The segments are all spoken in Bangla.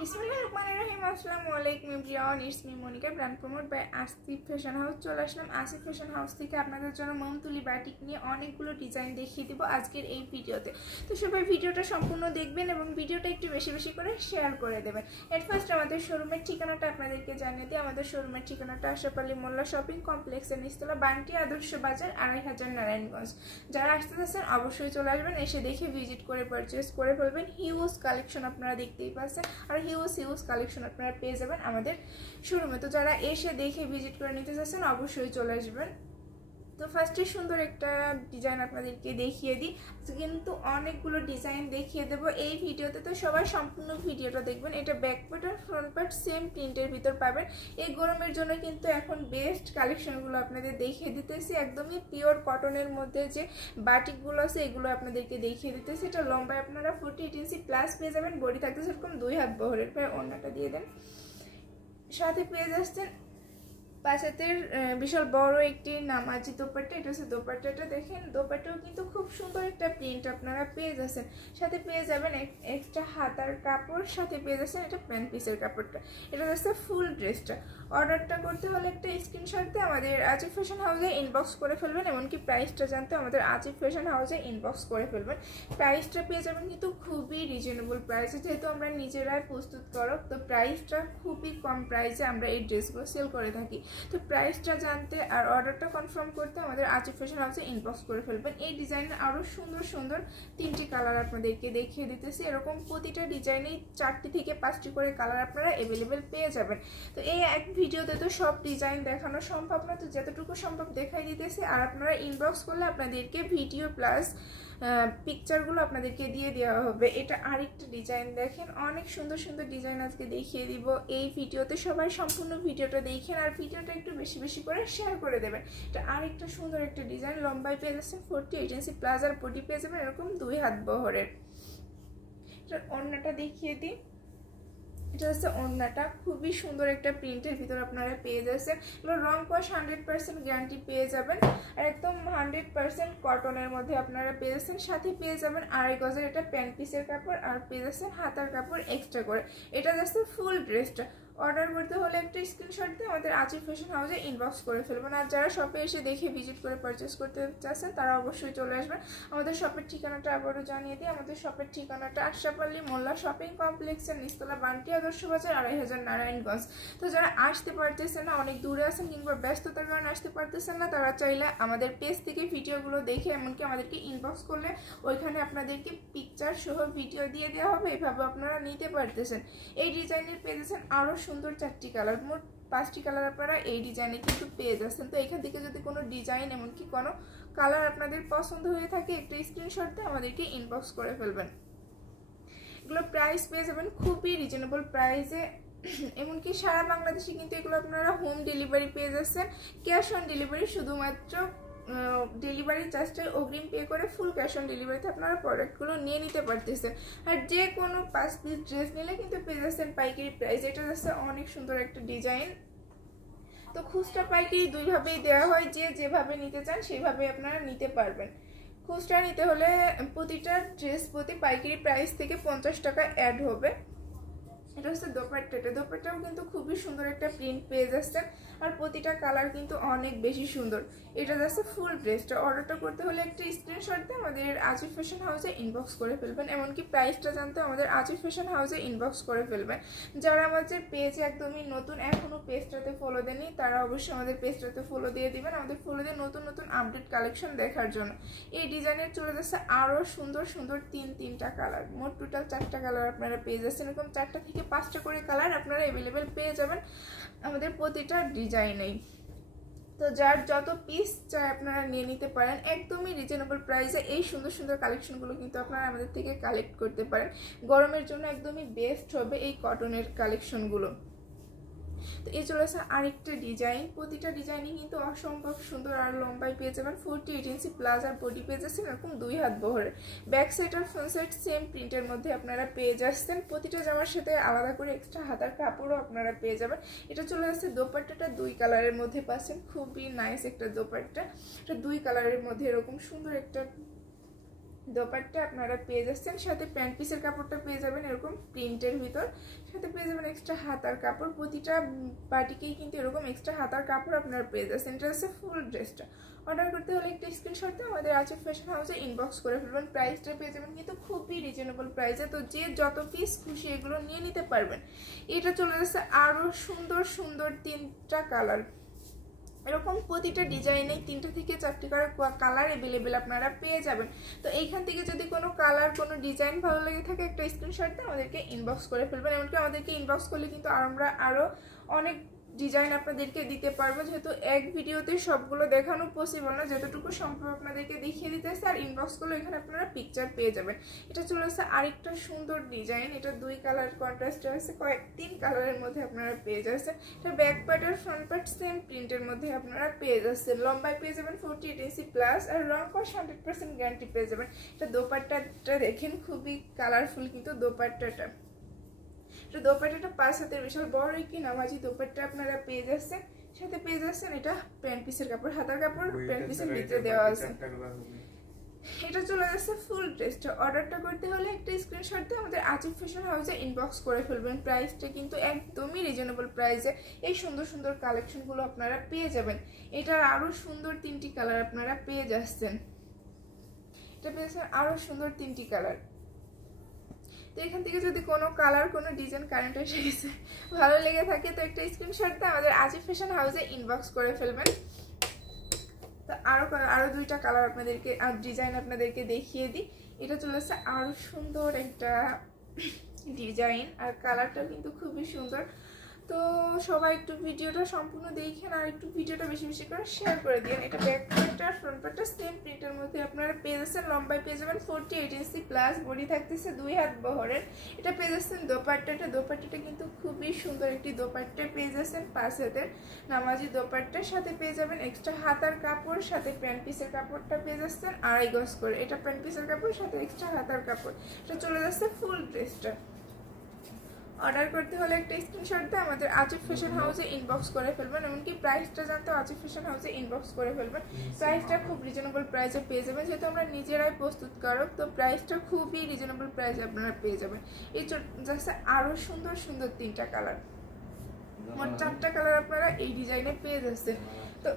বিসমিল্লাহিররহমানিররহিম। আসসালামু আলাইকুম everyone, it's me Monica, brand promote by Asif fashion house. চলে আসলাম আসিফ ফ্যাশন হাউস থেকে আপনাদের জন্য মোমতুলি বাটিক নিয়ে অনেকগুলো ডিজাইন দেখিয়ে দিব আজকের এই ভিডিওতে। তো সবাই ভিডিওটা সম্পূর্ণ দেখবেন এবং ভিডিওটা একটু বেশি বেশি করে শেয়ার করে দেবেন। এট ফার্স্ট আমাদের শোরুমের ঠিকানাটা আপনাদেরকে জানিয়ে দিই। আমাদের শোরুমের ঠিকানাটা আশরাফ আলী মোল্লা শপিং কমপ্লেক্সের নিচতলা, বান্টি আদর্শ বাজার, 2500 নারায়ণগঞ্জ। যারা আসতে চাচ্ছেন অবশ্যই চলে আসবেন, এসে দেখে ভিজিট করে পারচেস করে ফেলবেন। হিউজ কালেকশন আপনারা দেখতেই পাচ্ছেন, আর হিউজ কালেকশন আপনারা পেয়ে যাবেন আমাদের শোরুমে। তো যারা এসে দেখে ভিজিট করে নিতে চাচ্ছেন অবশ্যই চলে আসবেন। তো ফার্স্টে সুন্দর একটা ডিজাইন আপনাদেরকে দেখিয়ে দিই, কিন্তু অনেকগুলো ডিজাইন দেখিয়ে দেবো এই ভিডিওতে। তো সবাই সম্পূর্ণ ভিডিওটা দেখবেন। এটা ব্যাক পার্ট আর ফ্রন্ট পার্ট সেম প্রিন্টের ভিতর পাবেন। এই গরমের জন্য কিন্তু এখন বেস্ট কালেকশনগুলো আপনাদের দেখিয়ে দিতেছি। একদমই পিওর কটনের মধ্যে যে বাটিকগুলো আছে এগুলো আপনাদেরকে দেখিয়ে দিতেছি। এটা লম্বায় আপনারা 48 ইঞ্চি প্লাস পেয়ে যাবেন। বডি থাকতে সেরকম 2 হাত বহরের। প্রায় ওড়নাটা দিয়ে দেন, সাথে পেয়ে যাচ্ছেন 5 হাতের বিশাল বড় একটি নামাজি দোপাট্টা। এটা হচ্ছে দোপাট্টাটা, দেখেন দোপাট্টাও কিন্তু খুব সুন্দর একটা প্রিন্ট আপনারা পেয়ে যাচ্ছেন। সাথে পেয়ে যাবেন এক্সট্রা হাতার কাপড়, সাথে পেয়ে যাচ্ছেন এটা প্যান্ট পিসের কাপড়টা। এটা হচ্ছে ফুল ড্রেসটা। অর্ডারটা করতে হলে একটা স্ক্রিনশট দিয়ে আমাদের আসিফ ফ্যাশন হাউসে ইনবক্স করে ফেলবেন। এমনকি প্রাইসটা জানতে আমাদের আসিফ ফ্যাশন হাউসে ইনবক্স করে ফেলবেন। প্রাইসটা পেয়ে যাবেন কিন্তু খুবই রিজনেবল প্রাইসে, যেহেতু আমরা নিজেরাই প্রস্তুত করো, তো প্রাইসটা খুবই কম প্রাইসে আমরা এই ড্রেসগুলো সেল করে থাকি। তো প্রাইসটা জানতে আর অর্ডারটা কনফার্ম করতে আমাদের আসিফ ফ্যাশন হাউসে ইনবক্স করে ফেলবেন। এই ডিজাইনের আরও সুন্দর সুন্দর 3টি কালার আপনাদেরকে দেখিয়ে দিতেছি। এরকম প্রতিটা ডিজাইনেই 4টি থেকে 5টি করে কালার আপনারা অ্যাভেলেবেল পেয়ে যাবেন। তো এই এক ভিডিওতে তো সব ডিজাইন দেখানো সম্ভব না, তো যতটুকু সম্ভব দেখাই দিতেছি। আর আপনারা ইনবক্স করলে আপনাদেরকে ভিডিও প্লাস পিকচারগুলো আপনাদেরকে দিয়ে দেওয়া হবে। এটা আরেকটা ডিজাইন, দেখেন অনেক সুন্দর সুন্দর ডিজাইন আজকে দেখিয়ে দিব এই ভিডিওতে। সবাই সম্পূর্ণ ভিডিওটা দেখেন আর ভিডিওটা একটু বেশি বেশি করে শেয়ার করে দেবেন। এটা আরেকটা সুন্দর একটা ডিজাইন, লম্বায় পেয়ে যাচ্ছেন 48 ইঞ্চি প্লাস, আর বডি পেয়ে যাবেন এরকম 2 হাত বহরের। এটার ওড়নাটা দেখিয়ে দিই। এটা হচ্ছে ওড়নাটা, খুবই সুন্দর একটা প্রিন্টের ভিতর আপনারা পেয়ে যাচ্ছেন। এগুলো রং কস 100% গ্যারান্টি পেয়ে যাবেন, আর একদম 100% কটনের মধ্যে আপনারা পেয়ে যাচ্ছেন। সাথে পেয়ে যাবেন 2.5 গজের এটা প্যান্ট পিসের কাপড়, আর পেয়ে যাচ্ছেন হাতার কাপড় এক্সট্রা করে। এটা যাচ্ছে ফুল ড্রেসটা। অর্ডার করতে হলে একটা স্ক্রিনশট দিয়ে আমাদের আসিফ ফ্যাশন হাউসে ইনবক্স করে ফেলবেন। আর যারা শপে এসে দেখে ভিজিট করে পারচেস করতে চাচ্ছেন তারা অবশ্যই চলে আসবেন। আমাদের শপের ঠিকানাটা আবারও জানিয়ে দিই। আমাদের শপের ঠিকানাটা আশরাফ আলী মোল্লা শপিং কমপ্লেক্সের নিচতলা, বান্টি আদর্শ বাজার, 2500 নারায়ণগঞ্জ। তো যারা আসতে পারতেছেন না, অনেক দূরে আছেন কিংবা ব্যস্ততার কারণে আসতে পারতেছেন না, তারা চাইলে আমাদের পেজ থেকে ভিডিওগুলো দেখে এমনকি আমাদেরকে ইনবক্স করলে ওইখানে আপনাদেরকে পিকচার সহ ভিডিও দিয়ে দেওয়া হবে। এভাবে আপনারা নিতে পারতেছেন। এই ডিজাইনের পেয়ে যাচ্ছেন আরও সুন্দর 4টি কালার, মোট 5টি কালার আপনারা এই ডিজাইনে কিন্তু পেয়ে যাচ্ছেন। তো এখান থেকে যদি কোনো ডিজাইন এমনকি কোনো কালার আপনাদের পছন্দ হয়ে থাকে একটা স্ক্রিনশট দিয়ে আমাদেরকে ইনবক্স করে ফেলবেন। এগুলো প্রাইস পেয়ে যাবেন খুবই রিজনেবল প্রাইসে, এমনকি সারা বাংলাদেশে কিন্তু এগুলো আপনারা হোম ডেলিভারি পেয়ে যাচ্ছেন। ক্যাশ অন ডেলিভারি, শুধুমাত্র ডেলিভারি চার্জটা অগ্রিম পে করে ফুল ক্যাশ অন ডেলিভারিতে আপনারা প্রোডাক্টগুলো নিয়ে নিতে পারতেছেন। আর যে কোনো 5 পিস ড্রেস নিলে কিন্তু পেয়ে যাচ্ছেন পাইকারি প্রাইস। এটা যাচ্ছে অনেক সুন্দর একটা ডিজাইন। তো খুচরা পাইকারি দুইভাবেই দেওয়া হয়, যে যেভাবে নিতে চান সেইভাবে আপনারা নিতে পারবেন। খুচরা নিতে হলে প্রতিটা ড্রেস প্রতি পাইকারি প্রাইস থেকে 50 টাকা অ্যাড হবে। এটা হচ্ছে দোপাট্টাটা। দোপাট্টাও কিন্তু খুবই সুন্দর একটা প্রিন্ট পেয়ে যাচ্ছেন, আর প্রতিটা কালার কিন্তু অনেক বেশি সুন্দর। এটা যাচ্ছে ফুল ড্রেসটা। অর্ডারটা করতে হলে একটা স্ক্রিনশট দিয়ে আমাদের আসিফ ফ্যাশন হাউসে ইনবক্স করে ফেলবেন। এমনকি প্রাইসটা জানতে আমাদের আসিফ ফ্যাশন হাউসে ইনবক্স করে ফেলবেন। যারা আমাদের পেজে একদমই নতুন, এখনও পেজটাতে ফলো দেননি, তারা অবশ্যই আমাদের পেজটাতে ফলো দিয়ে দিবেন, আমাদের ফলো দিয়ে নতুন নতুন আপডেট কালেকশন দেখার জন্য। এই ডিজাইনের চলে যাচ্ছে আরও সুন্দর সুন্দর 3টা কালার, মোট টোটাল 4টা কালার আপনারা পেয়ে যাচ্ছেন। এরকম 4টা থেকে 5টা করে কালার আপনারা অ্যাভেলেবেল পেয়ে যাবেন আমাদের প্রতিটা ডিজাইনেই। তো যার যত পিস চাই আপনারা নিয়ে নিতে পারেন একদমই রিজনেবল প্রাইসে। এই সুন্দর সুন্দর কালেকশনগুলো কিন্তু আপনারা আমাদের থেকে কালেক্ট করতে পারেন। গরমের জন্য একদমই বেস্ট হবে এই কটনের কালেকশনগুলো। তো এই চলে আসে আরেকটা ডিজাইন। প্রতিটা ডিজাইনই কিন্তু অসম্ভব সুন্দর, আর লম্বাই পেয়ে যাবেন 48 ইঞ্চি প্লাস, আর বডি পেয়ে যাচ্ছেন এরকম 2 হাত বহরের। ব্যাক সাইড আর ফ্রন্ট সাইড সেম প্রিন্টের মধ্যে আপনারা পেয়ে যাচ্ছেন। প্রতিটা জামার সাথে আলাদা করে এক্সট্রা হাতার কাপড়ও আপনারা পেয়ে যাবেন। এটা চলে আসছে দোপাট্টাটা 2 কালারের মধ্যে পাচ্ছেন, খুবই নাইস একটা দোপাট্টা। এটা 2 কালারের মধ্যে এরকম সুন্দর একটা দোপাট্টা আপনারা পেয়ে যাচ্ছেন, সাথে প্যান্ট পিসের কাপড়টা পেয়ে যাবেন এরকম প্রিন্টের ভিতর, সাথে পেয়ে যাবেন এক্সট্রা হাতার কাপড়। প্রতিটা বাটিকেই কিন্তু এরকম এক্সট্রা হাতার কাপড় আপনারা পেয়ে যাচ্ছেন। এটা হচ্ছে ফুল ড্রেসটা। অর্ডার করতে হলে একটা স্ক্রিনশট দিয়ে আমাদের আচিফ ফ্যাশন হাউসে ইনবক্স করে ফেলবেন। প্রাইসটা পেয়ে যাবেন কিন্তু খুবই রিজনেবল প্রাইসে, তো যে যত পিস খুশি এগুলো নিয়ে নিতে পারবেন। এটা চলে যাচ্ছে আরও সুন্দর সুন্দর 3টা কালার, এরকম প্রতিটা ডিজাইনে 3টা থেকে 4টি করে কালার অ্যাভেলেবেল আপনারা পেয়ে যাবেন। তো এইখান থেকে যদি কোনো কালার কোনো ডিজাইন ভালো লেগে থাকে একটা স্ক্রিনশট দিয়ে আমাদেরকে ইনবক্স করে ফেলবেন। এমনকি আমাদেরকে ইনবক্স করলে কিন্তু আমরা আরও অনেক ডিজাইন আপনাদেরকে দিতে পারবো, যেহেতু এক ভিডিওতে সবগুলো দেখানো পসিবল না, যতটুকু সম্ভব আপনাদেরকে দেখিয়ে দিতেছে। আর ইনবক্স করলে এখানে আপনারা পিকচার পেয়ে যাবেন। এটা চলে আসছে আরেকটা সুন্দর ডিজাইন, এটা 2 কালার কন্ট্রাস্ট আছে, 3 কালারের মধ্যে আপনারা পেয়ে যাচ্ছেন। এটা ব্যাক পার্ট আর ফ্রন্ট পার্ট সেম প্রিন্টের মধ্যে আপনারা পেয়ে যাচ্ছেন। লম্বায় পেয়ে যাবেন 48 ইঞ্চি প্লাস, আর রং কস 100% গ্যারান্টি পেয়ে যাবেন। এটা দোপাট্টাটা দেখেন খুবই কালারফুল, কিন্তু দোপাট্টাটা দোপাট্টাটা 5 হাতের বিশাল বড় একটি নামাজি দোপাট্টা আপনারা পেয়ে যাচ্ছেন। সাথে পেয়ে যাচ্ছেন এটা প্যান্ট পিসের কাপড়, হাতার কাপড় প্যান্ট পিসের ভিতরে দেওয়া আছে। এটা চলে যাচ্ছে ফুল ড্রেসটা। অর্ডারটা করতে হলে একটা স্ক্রিনশট দিয়ে আমাদের আচিফ ফ্যাশন হাউসে ইনবক্স করে ফেলবেন। প্রাইসটা কিন্তু একদমই রিজনেবল প্রাইসে এই সুন্দর সুন্দর কালেকশনগুলো আপনারা পেয়ে যাবেন। এটার আরও সুন্দর 3টি কালার আপনারা পেয়ে যাচ্ছেন। এটা পেয়ে যাচ্ছেন আরও সুন্দর 3টি কালার। তো এখান থেকে যদি কোনো কালার কোনো ডিজাইন কারেন্ট এসে গেছে ভালো লেগে থাকে, তো একটা স্ক্রিনশট দিয়ে আমাদের আচিফ ফ্যাশন হাউসে ইনবক্স করে ফেলবেন। তো আরও 2টা কালার আপনাদেরকে আর ডিজাইন আপনাদেরকে দেখিয়ে দিই। এটা চলে আসছে আরও সুন্দর একটা ডিজাইন, আর কালারটা কিন্তু খুবই সুন্দর। তো সবাই একটু ভিডিওটা সম্পূর্ণ দেখেন, আর একটু ভিডিওটা বেশি বেশি করে শেয়ার করে দিন। এটা ব্যাক পার্টটা আর ফ্রন্ট পার্টটা সেম প্রিন্টের মধ্যে আপনারা পেয়ে যাচ্ছেন। লম্বায় পেয়ে যাবেন 48 ইঞ্চি প্লাস, বডি থাকতেছে 2 হাত বহরের। এটা পেয়ে যাচ্ছেন দোপাট্টাটা। দোপাট্টাটা কিন্তু খুবই সুন্দর একটি দোপাট্টা পেয়ে যাচ্ছেন, 5 হাতের নামাজি দোপাট্টার সাথে পেয়ে যাবেন এক্সট্রা হাতার কাপড়, সাথে প্যান্ট পিসের কাপড়টা পেয়ে যাচ্ছেন 2.5 গজ করে। এটা প্যান্ট পিসের কাপড়, সাথে এক্সট্রা হাতার কাপড়। এটা চলে যাচ্ছে ফুল ড্রেসটা। অর্ডার করতে হলে একটা স্ক্রিনশট দিয়ে আমাদের আচিফ ফ্যাশন হাউসে ইনবক্স করে ফেলবেন। এমনকি প্রাইসটা জানতে আচিফ ফ্যাশন হাউসে ইনবক্স করে ফেলবেন। প্রাইসটা খুব রিজনেবল প্রাইসে পেয়ে যাবেন, যেহেতু আমরা নিজেরাই প্রস্তুতকারক, তো প্রাইসটা খুবই রিজনেবল প্রাইসে আপনারা পেয়ে যাবেন। এই যাচ্ছে আরও সুন্দর সুন্দর 3টা কালার, মোট 4টা কালার আপনারা এই ডিজাইনে পেয়ে যাচ্ছেন। তো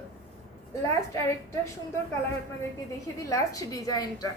লাস্ট আরেকটা সুন্দর কালার আপনাদেরকে দেখিয়ে দিই, লাস্ট ডিজাইনটা।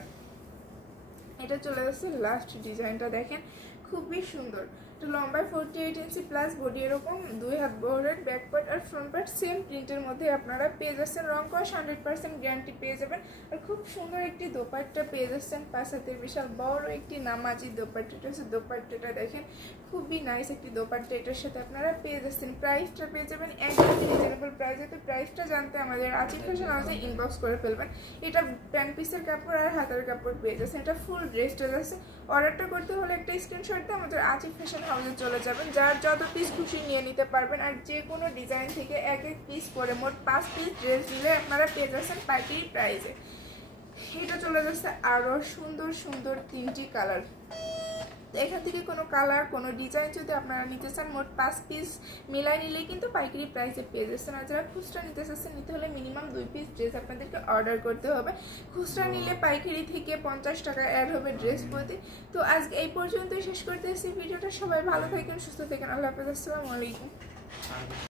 এটা চলে যাচ্ছে লাস্ট ডিজাইনটা, দেখেন খুবই সুন্দর। তো লম্বায় 48 ইঞ্চি প্লাস, বডি এরকম 2 হাত বহরের। ব্যাক পার্ট আর ফ্রন্ট পার্ট সেম প্রিন্টের মধ্যে আপনারা পেয়ে যাচ্ছেন। রং কস 100% গ্যারান্টি পেয়ে যাবেন। আর খুব সুন্দর একটি দোপাট্টা পেয়ে যাচ্ছেন, 5 হাতের বিশাল বড় একটি নামাজি দোপাট্টাটা হচ্ছে দোপাট্টাটা দেখেন খুবই নাইস একটি দোপাট্টা এটার সাথে আপনারা পেয়ে যাচ্ছেন। প্রাইসটা পেয়ে যাবেন একদমই রিজনেবল প্রাইসে। তো প্রাইসটা জানতে আমাদের আচিফ ফ্যাশন হাউসে ইনবক্স করে ফেলবেন। এটা প্যান্ট পিসের কাপড় আর হাতার কাপড় পেয়ে যাচ্ছেন। এটা ফুল ড্রেসটা যাচ্ছে। অর্ডারটা করতে হলে একটা স্ক্রিনশট দিয়ে আমাদের আচিফ ফ্যাশন হাউসে চলে যাবেন। যার যত পিস খুশি নিয়ে নিতে পারবেন। আর যে কোনো ডিজাইন থেকে এক পিস করে মোট 5 পিস ড্রেস দিলে আপনারা পেয়ে যাচ্ছেন পাইকারি প্রাইসে। এটা চলে যাচ্ছে আরও সুন্দর সুন্দর 3টি কালার। এখান থেকে কোনো কালার কোনো ডিজাইন যদি আপনারা নিতে চান, মোট 5 পিস মিলাই নিলে কিন্তু পাইকারি প্রাইসে পেয়ে যাচ্ছেন। আর যারা খুচরা নিতে চাচ্ছেন, নিতে হলে মিনিমাম 2 পিস ড্রেস আপনাদেরকে অর্ডার করতে হবে। খুচরা নিলে পাইকারি থেকে 50 টাকা অ্যাড হবে ড্রেস প্রতি। তো আজকে এই পর্যন্তই শেষ করতেছি ভিডিওটা। সবাই ভালো থাকেন, সুস্থ থাকেন। আল্লাহ হাফেজ, আসসালামু আলাইকুম।